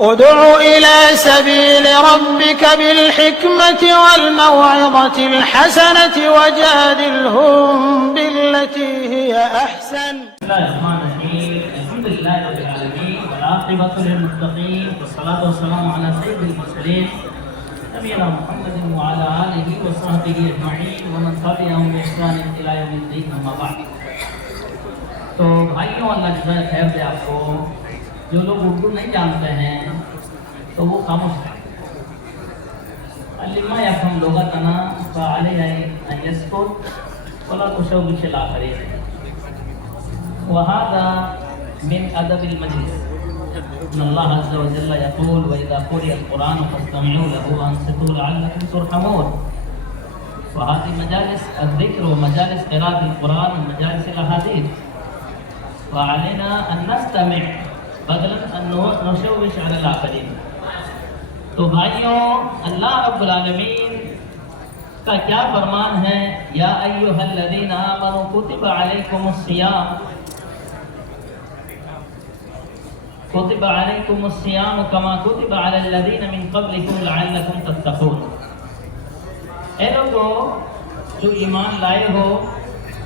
ادع إلى سبيل ربك بالحكمة والموعظة الحسنة وجادلهم بالتي هي أحسن. بسم الله الرحمن الرحيم. الحمد لله رب العالمين والعاقبة للمتقين والصلاة والسلام على سيد المرسلين نبينا محمد وعلى آله وصحبه أجمعين ومن تبعهم بإحسان إلى يوم الدين. أما بعد. تو بھائیوں، اللہ جزائے خیر دے آپ کو. جو لوگ اردو نہیں جانتے ہیں تو وہ خاموش ہیں. لما يفهم لغتنا فعليه أن يسكت ولا تشوش الآخرين. وهذا من أدب المجلس. إن الله عز وجل يقول: وإذا قرئ القرآن فاستمعوا له وأنصتوا لعلكم ترحمون. وهذه مجالس الذكر ومجالس قراءة القرآن ومجالس الأحاديث، وعلينا أن نستمع بدلا أن نشوش على الآخرين. تو بھائیوں، اللہ رب العالمین کا کیا فرمان ہے؟ یا ایھا الذین آمنوا کتب علیکم الصیام کما کتب علی الذین من قبلکم لعلکم تتقون. اے لوگو جو ایمان لائے ہو،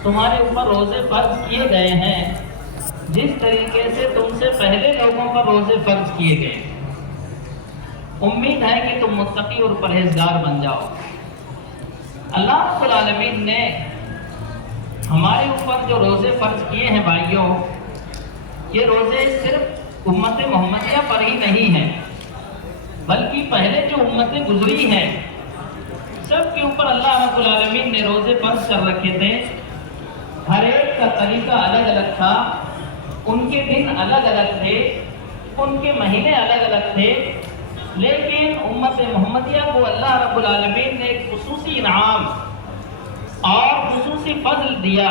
تمہارے اوپر روزے فرض کیے گئے ہیں جس طریقے سے تم سے پہلے لوگوں پر روزے فرض کیے گئے. امید ہے کہ تم متقی اور پرہیزگار بن جاؤ. اللہ رب العالمین نے ہمارے اوپر جو روزے فرض کیے ہیں بھائیوں، یہ روزے صرف امت محمدیہ پر ہی نہیں ہیں، بلکہ پہلے جو امتیں گزری ہیں سب کے اوپر اللہ رب العالمین نے روزے فرض کر رکھے تھے. ہر ایک کا طریقہ الگ الگ تھا، ان کے دن الگ الگ تھے، ان کے مہینے الگ الگ تھے، لیکن امت محمدیہ کو اللہ رب العالمین نے ایک خصوصی انعام اور خصوصی فضل دیا.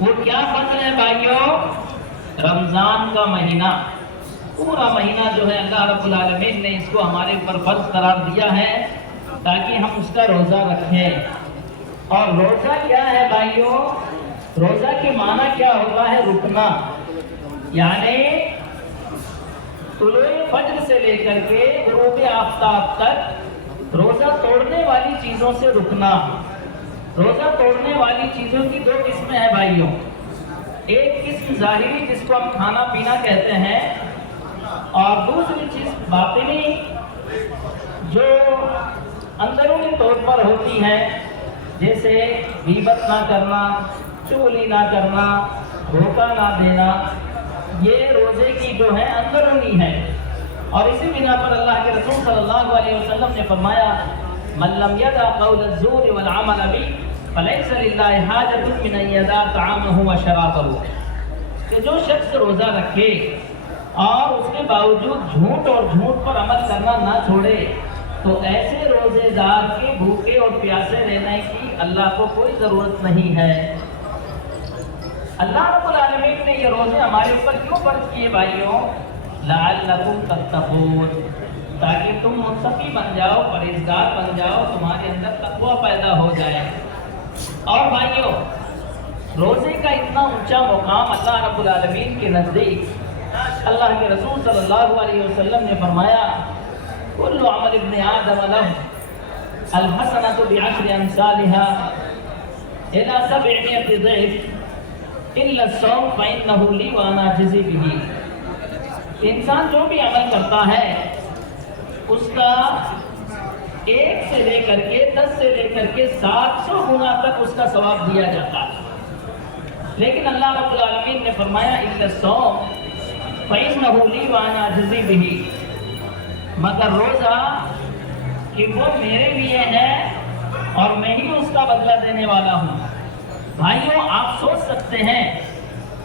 وہ کیا فضل ہے بھائیوں؟ رمضان کا مہینہ. پورا مہینہ جو ہے اللہ رب العالمین نے اس کو ہمارے اوپر فرض قرار دیا ہے تاکہ ہم اس کا روزہ رکھیں. اور روزہ کیا ہے بھائیوں؟ روزہ کے معنی کیا ہوتا ہے؟ رکنا. یعنی طلوع فجر سے لے کر کے غروب آفتاب تک روزہ توڑنے والی چیزوں سے رکنا. روزہ توڑنے والی چیزوں کی دو قسمیں ہیں بھائیوں. ایک قسم ظاہری جس کو ہم کھانا پینا کہتے ہیں، اور دوسری چیز باطنی جو اندرونی طور پر ہوتی ہے، جیسے غیبت نہ کرنا، چغلی نہ کرنا، دھوکہ نہ دینا. یہ روزے کی جو ہے اندرونی ہے. اور اسی بنا پر اللہ کے رسول صلی اللہ علیہ وسلم نے فرمایا: من لم يدع قول الزور والعمل به فليس لله حاجة من ان يدع طعامه وشرابه. کہ جو شخص روزہ رکھے اور اس کے باوجود جھوٹ اور جھوٹ پر عمل کرنا نہ چھوڑے تو ایسے روزے دار کے بھوکے اور پیاسے رہنے کی اللہ کو کوئی ضرورت نہیں ہے. اللہ رب العالمین نے یہ روزے ہمارے اوپر کیوں فرض کیے بھائیوں؟ لعلکم تتقون، تاکہ تم متقی بن جاؤ، پرہیزگار بن جاؤ، تمہارے اندر تقویٰ پیدا ہو جائے. اور بھائیوں، روزے کا اتنا اونچا مقام اللہ رب العالمین کے نزدیک، اللہ کے رسول صلی اللہ علیہ وسلم نے فرمایا: کل عمل ابن آدم له الحسنۃ بعشر امثالها الى 700 ضعف الا الصوم فانه لي وانا اجزي به. انسان جو بھی عمل کرتا ہے اس کا 1 سے لے کر کے 10 سے لے کر کے 700 گنا تک اس کا ثواب دیا جاتا ہے. لیکن اللہ رب العالمین نے فرمایا: الا الصوم فانه لي وانا اجزي به. مگر روزہ کہ وہ میرے لیے ہے اور میں ہی اس کا بدلہ دینے والا ہوں. بھائیوں، آپ سوچ سکتے ہیں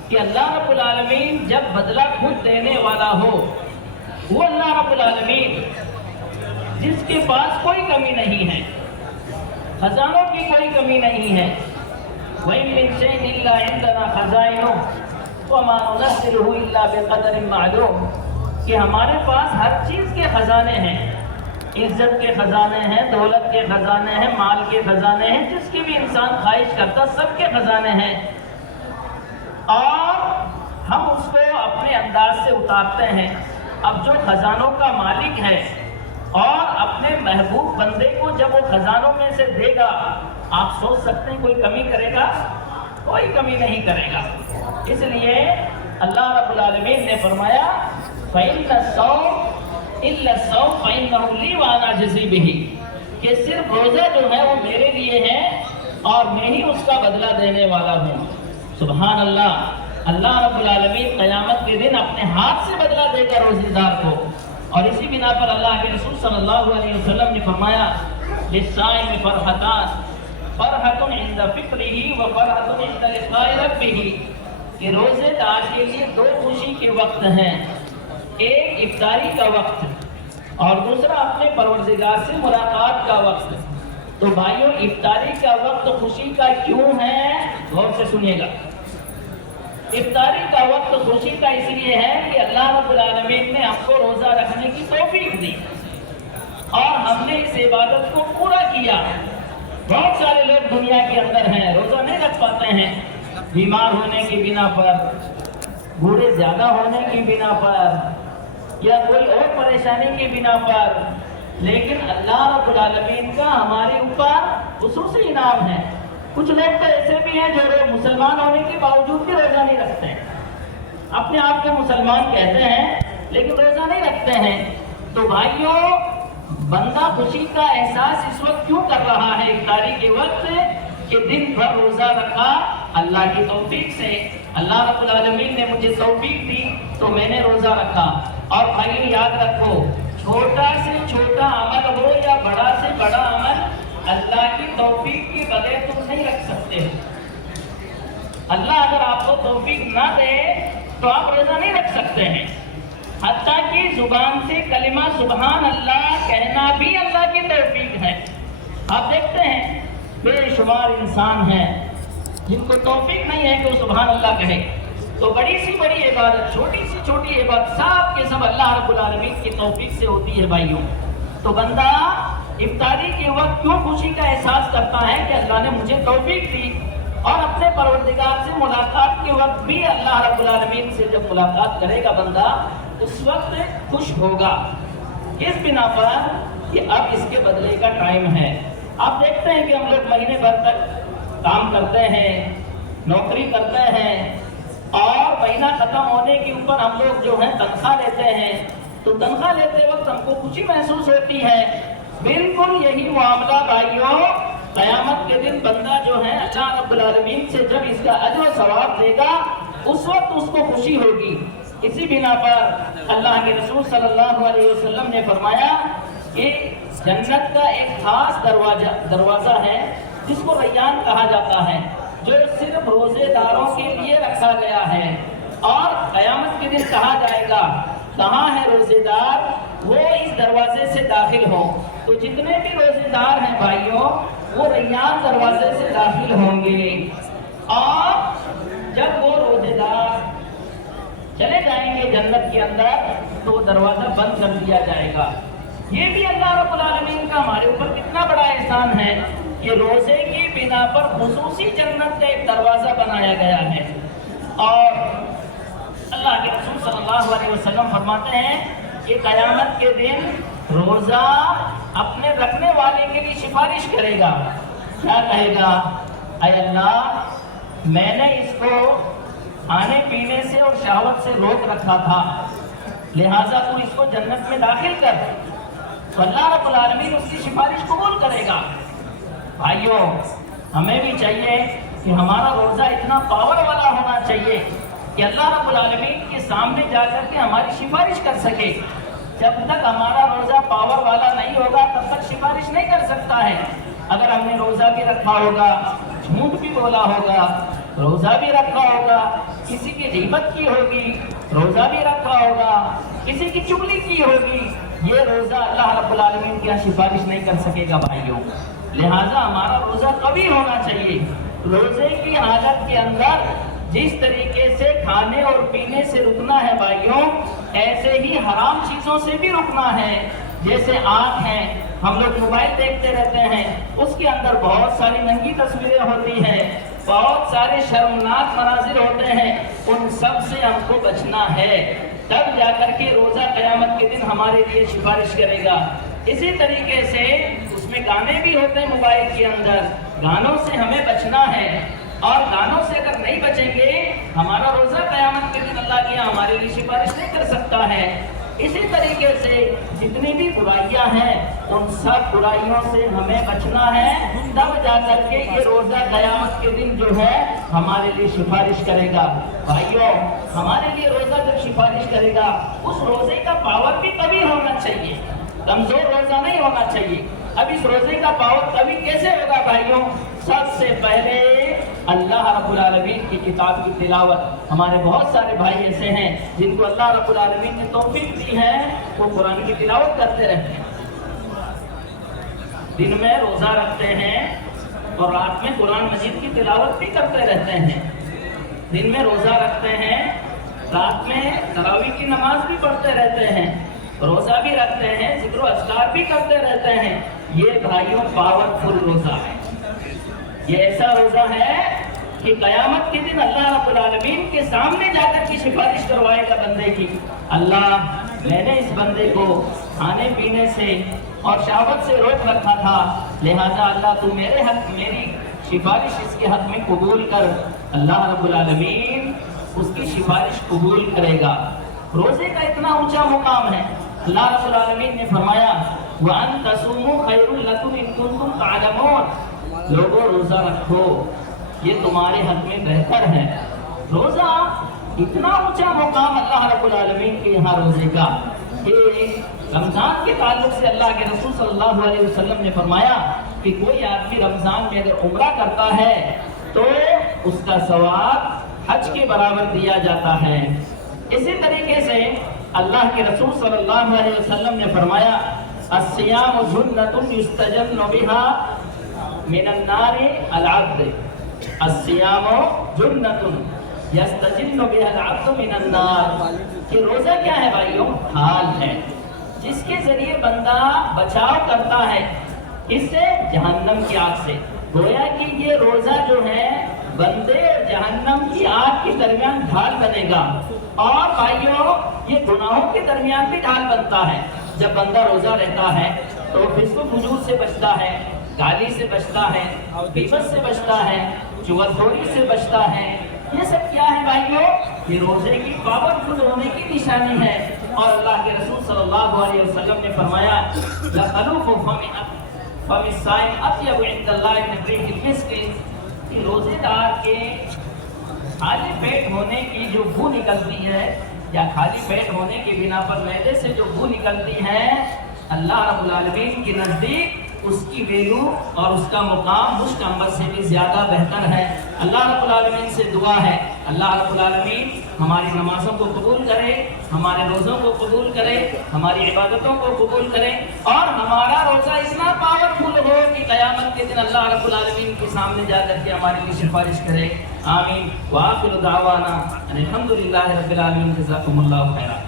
کہ اللہ رب العالمین جب بدلہ خود دینے والا ہو، وہ اللہ رب العالمین جس کے پاس کوئی کمی نہیں ہے، خزانوں کی کوئی کمی نہیں ہے. وَإِن مِّن شَيْءٍ إِلَّا عِندَنَا خَزَائِنُهُ وَمَا نُنَزِّلُهُ إِلَّا بِقَدَرٍ مَّعْلُومٍ. کہ ہمارے پاس ہر چیز کے خزانے ہیں. عزت کے خزانے ہیں، دولت کے خزانے ہیں، مال کے خزانے ہیں، جس کی بھی انسان خواہش کرتا سب کے خزانے ہیں. اور ہم اس کو اپنے انداز سے اتارتے ہیں. اب جو خزانوں کا مالک ہے اور اپنے محبوب بندے کو جب وہ خزانوں میں سے دے گا، آپ سوچ سکتے ہیں کوئی کمی کرے گا؟ کوئی کمی نہیں کرے گا۔ اس لیے اللہ رب العالمین نے فرمایا فَإِنَّ الصَّوْمَ إِلَّا الصَّوْمَ فَإِنَّهُ لِي وَأَنَا أَجْزِي بِهِ، کہ صرف روزہ جو ہے وہ میرے لیے ہے اور میں ہی اس کا بدلہ دینے والا ہوں۔ سبحان اللہ، اللہ رب العالمین قیامت کے دن اپنے ہاتھ سے بدلہ دے گا روزے دار کو، اور اسی بنا پر اللہ کے رسول صلی اللہ علیہ وسلم نے فرمایا للصائم فرحتان، فرحۃ عند فطرہ و فرحۃ عند لقاء ربہ، کہ روزے دار کے لیے دو خوشی کے وقت ہیں، ایک افطاری کا وقت اور دوسرا اپنے پروردگار سے ملاقات کا وقت۔ تو بھائیوں، افطاری کا وقت خوشی کا کیوں ہے؟ غور سے سنیے گا۔ افطاری کا وقت خوشی کا اس لیے ہے کہ اللہ رب العالمین نے ہم کو روزہ رکھنے کی توفیق دی اور ہم نے اس عبادت کو پورا کیا۔ بہت سارے لوگ دنیا کے اندر ہیں، روزہ نہیں رکھ پاتے ہیں، بیمار ہونے کی بنا پر، بوڑھے زیادہ ہونے کی بنا پر، یا کوئی اور پریشانی کی بنا پر، لیکن اللہ رب العالمین کا ہمارے اوپر خصوصی انعام ہے۔ کچھ لوگ تو ایسے بھی ہیں جو مسلمان ہونے کے باوجود بھی روزہ نہیں رکھتے ہیں، اپنے آپ کو مسلمان کہتے ہیں لیکن روزہ نہیں رکھتے ہیں۔ تو بھائیوں، بندہ خوشی کا احساس اس وقت کیوں کر رہا ہے افطاری کے وقت کہ دن بھر روزہ رکھا اللہ کی توفیق سے، اللہ رب العالمین نے مجھے توفیق دی تو میں نے روزہ رکھا۔ اور بھائیوں یاد رکھو، چھوٹا سے چھوٹا عمل ہو یا بڑا سے بڑا عمل، اللہ کی توفیق کے بغیر تم نہیں رکھ سکتے ہو۔ اللہ اگر آپ کو توفیق نہ دے تو آپ روزہ نہیں رکھ سکتے ہیں۔ حتیٰ کہ زبان سے کلمہ سبحان اللہ کہنا بھی اللہ کی توفیق ہے۔ آپ دیکھتے ہیں بے شمار انسان ہیں جن کو توفیق نہیں ہے کہ وہ سبحان اللہ کہے، تو بڑی سی بڑی عبادت، چھوٹی سی چھوٹی عبادت، سب کے سب اللہ رب العالمین کی توفیق سے ہوتی ہے بھائیوں۔ تو بندہ افطاری کے وقت کیوں خوشی کا احساس کرتا ہے کہ اللہ نے مجھے توفیق دی، اور اپنے پروردگار سے ملاقات کے وقت بھی اللہ رب العالمین سے جب ملاقات کرے گا بندہ اس وقت خوش ہوگا۔ اس بنا پر کہ اب اس کے بدلے کا ٹائم ہے۔ آپ دیکھتے ہیں کہ ہم لوگ مہینے بھر تک کام کرتے ہیں، نوکری کرتے ہیں، اور مہینہ ختم ہونے کے اوپر ہم لوگ جو ہے تنخواہ لیتے ہیں، تو تنخواہ لیتے وقت ہم کو خوشی محسوس ہوتی ہے۔ بالکل یہی معاملہ بھائیوں قیامت کے دن بندہ جو ہے اللہ رب العالمین سے جب اس کا اجر و ثواب دے گا اس وقت اس کو خوشی ہوگی۔ اسی بنا پر اللہ کے رسول صلی اللہ علیہ وسلم نے فرمایا کہ جنت کا ایک خاص دروازہ ہے جس کو ریان کہا جاتا ہے، جو صرف روزے داروں کے لیے رکھا گیا ہے، اور قیامت کے دن کہا جائے گا کہاں ہے روزے دار، وہ اس دروازے سے داخل ہو۔ تو جتنے بھی روزے دار ہیں بھائیوں وہ ریان دروازے سے داخل ہوں گے، اور جب وہ روزے دار چلے جائیں گے جنت کے اندر تو دروازہ بند کر دیا جائے گا۔ یہ بھی اللہ رب العالمین کا ہمارے اوپر کتنا بڑا احسان ہے کہ روزے کی بنا پر خصوصی جنت کا ایک دروازہ بنایا گیا ہے۔ اور اللہ کے رسول صلی اللہ علیہ وسلم فرماتے ہیں کہ قیامت کے دن روزہ اپنے رکھنے والے کے لیے سفارش کرے گا۔ کیا کہے گا؟ اے اللہ، میں نے اس کو کھانے پینے سے اور شہوت سے روک رکھا تھا، لہٰذا تو اس کو جنت میں داخل کر۔ تو اللہ رب العالمین اس کی سفارش قبول کرے گا۔ بھائیوں، ہمیں بھی چاہیے کہ ہمارا روزہ اتنا پاور والا ہونا چاہیے کہ اللہ رب العالمین کے سامنے جا کر کے ہماری سفارش کر سکے۔ جب تک ہمارا روزہ پاور والا نہیں ہوگا تب تک سفارش نہیں کر سکتا ہے۔ اگر ہم نے روزہ بھی رکھا ہوگا، جھوٹ بھی بولا ہوگا، روزہ بھی رکھا ہوگا، کسی کی غیبت کی ہوگی، روزہ بھی رکھا ہوگا، کسی کی چغلی کی ہوگی، یہ روزہ اللہ رب العالمین کی سفارش نہیں کر سکے گا بھائیوں۔ لہٰذا ہمارا روزہ کبھی ہونا چاہیے۔ روزے کی حالت کے اندر جس طریقے سے کھانے اور پینے سے رکنا ہے بھائیوں، ایسے ہی حرام چیزوں سے بھی رکنا ہے۔ جیسے آنکھ ہے، ہم لوگ موبائل دیکھتے رہتے ہیں، اس کے اندر بہت ساری ننگی تصویریں ہوتی ہیں، بہت سارے شرمناک مناظر ہوتے ہیں، ان سب سے ہم کو بچنا ہے، تب جا کر کے روزہ قیامت قیامت کے دن ہمارے لیے سفارش کرے گا۔ اسی طریقے سے اس میں گانے بھی ہوتے ہیں موبائل کے اندر، گانوں سے ہمیں بچنا ہے، اور گانوں سے اگر نہیں بچیں گے ہمارا روزہ قیامت کے دن اللہ کے یہاں ہمارے لیے سفارش نہیں کر سکتا ہے۔ اسی طریقے سے جتنی بھی برائیاں ہیں ان سب برائیوں سے ہمیں بچنا ہے، تب جا کر کے یہ روزہ قیامت کے دن جو ہے ہمارے لیے سفارش کرے گا۔ بھائیوں، ہمارے لیے روزہ جب سفارش کرے گا اس روزے کا پاور بھی کبھی ہونا چاہیے، کمزور روزہ نہیں ہونا چاہیے۔ اب اس روزے کا پاور کبھی کیسے ہوگا بھائیوں؟ سب سے پہلے اللہ رب العالمین کی کتاب کی تلاوت۔ ہمارے بہت سارے بھائی ایسے ہیں جن کو اللہ رب العالمین نے توفیق دی ہے، وہ قرآن کی تلاوت کرتے رہتے ہیں، دن میں روزہ رکھتے ہیں اور رات میں قرآن مجید کی تلاوت بھی کرتے رہتے ہیں، دن میں روزہ رکھتے ہیں، رات میں تراویح کی نماز بھی پڑھتے رہتے ہیں، روزہ بھی رکھتے ہیں، ذکر و اذکار بھی کرتے رہتے ہیں۔ یہ بھائیوں پاورفل روزہ ہے، یہ ایسا روزہ ہے کہ قیامت کے دن اللہ رب العالمین کے سامنے جا کر کی سفارش کروائے گا بندے کی۔ اللہ، میں نے اس بندے کو کھانے پینے سے اور شہوت سے روک رکھا تھا، لہذا اللہ تو میرے حق، میری سفارش اس کے حق میں قبول کر۔ اللہ رب العالمین اس کی سفارش قبول کرے گا۔ روزے کا اتنا اونچا مقام ہے، اللہ رب العالمین نے فرمایا وَأَن تَصُومُوا خَيْرٌ لَكُمْ إِن كُنتُمْ تَعْلَمُونَ، لوگوں روزہ رکھو، یہ تمہارے حق میں بہتر ہے۔ روزہ اتنا اونچا مقام اللہ رب العالمین کے یہاں روزے کا کہ رمضان کے تعلق سے اللہ کے رسول صلی اللہ علیہ وسلم نے فرمایا کہ کوئی آدمی رمضان میں اگر عمرہ کرتا ہے تو اس کا ثواب حج کے برابر دیا جاتا ہے۔ اسی طریقے سے اللہ کے رسول صلی اللہ علیہ وسلم نے فرمایا الصیام جنۃ یستجن بها من النار العبد، الصیام جنۃ یستجن بها العبد من النار، کہ روزہ کیا ہے بھائیوں؟ ڈھال ہے جس کے ذریعے بندہ بچاؤ کرتا ہے اس سے جہنم کی آگ سے۔ گویا کہ یہ روزہ جو ہے بندے اور جہنم کی آگ کے درمیان ڈھال بنے گا، اور بھائیوں یہ گناہوں کے درمیان بھی ڈھال بنتا ہے۔ جب بندہ روزہ رہتا ہے تو فسق و فجور سے بچتا ہے، گالی سے بچتا ہے، غیبت سے بچتا ہے، چغلخوری سے بچتا ہے۔ یہ سب کیا ہے بھائیوں؟ یہ روزے کی پاورفل ہونے کی نشانی ہے۔ اور اللہ کے رسول صلی اللہ علیہ وسلم نے فرمایا لَخَلُوفُ فَمِ الصَّائِمِ أَطْيَبُ عِندَ اللَّهِ مِن رِيحِ الْمِسْكِ، کہ روزے دار کے خالی پیٹ ہونے کی جو بو نکلتی ہے، یا خالی پیٹ ہونے کی بنا پر معدے سے جو بو نکلتی ہے، اللہ رب العالمین کے نزدیک اس کی ویلو اور اس کا مقام مشک عنبر سے بھی زیادہ بہتر ہے۔ اللہ رب العالمین سے دعا ہے اللہ رب العالمین ہماری نمازوں کو قبول کرے، ہمارے روزوں کو قبول کرے، ہماری عبادتوں کو قبول کرے، اور ہمارا روزہ اتنا پاورفل ہو کہ قیامت کے دن اللہ رب العالمین کے سامنے جا کر کے ہمارے لیے سفارش کرے۔ آمین۔ وآخر دعوانا ان الحمد للہ رب العالمین۔ جزاکم اللہ خیرا۔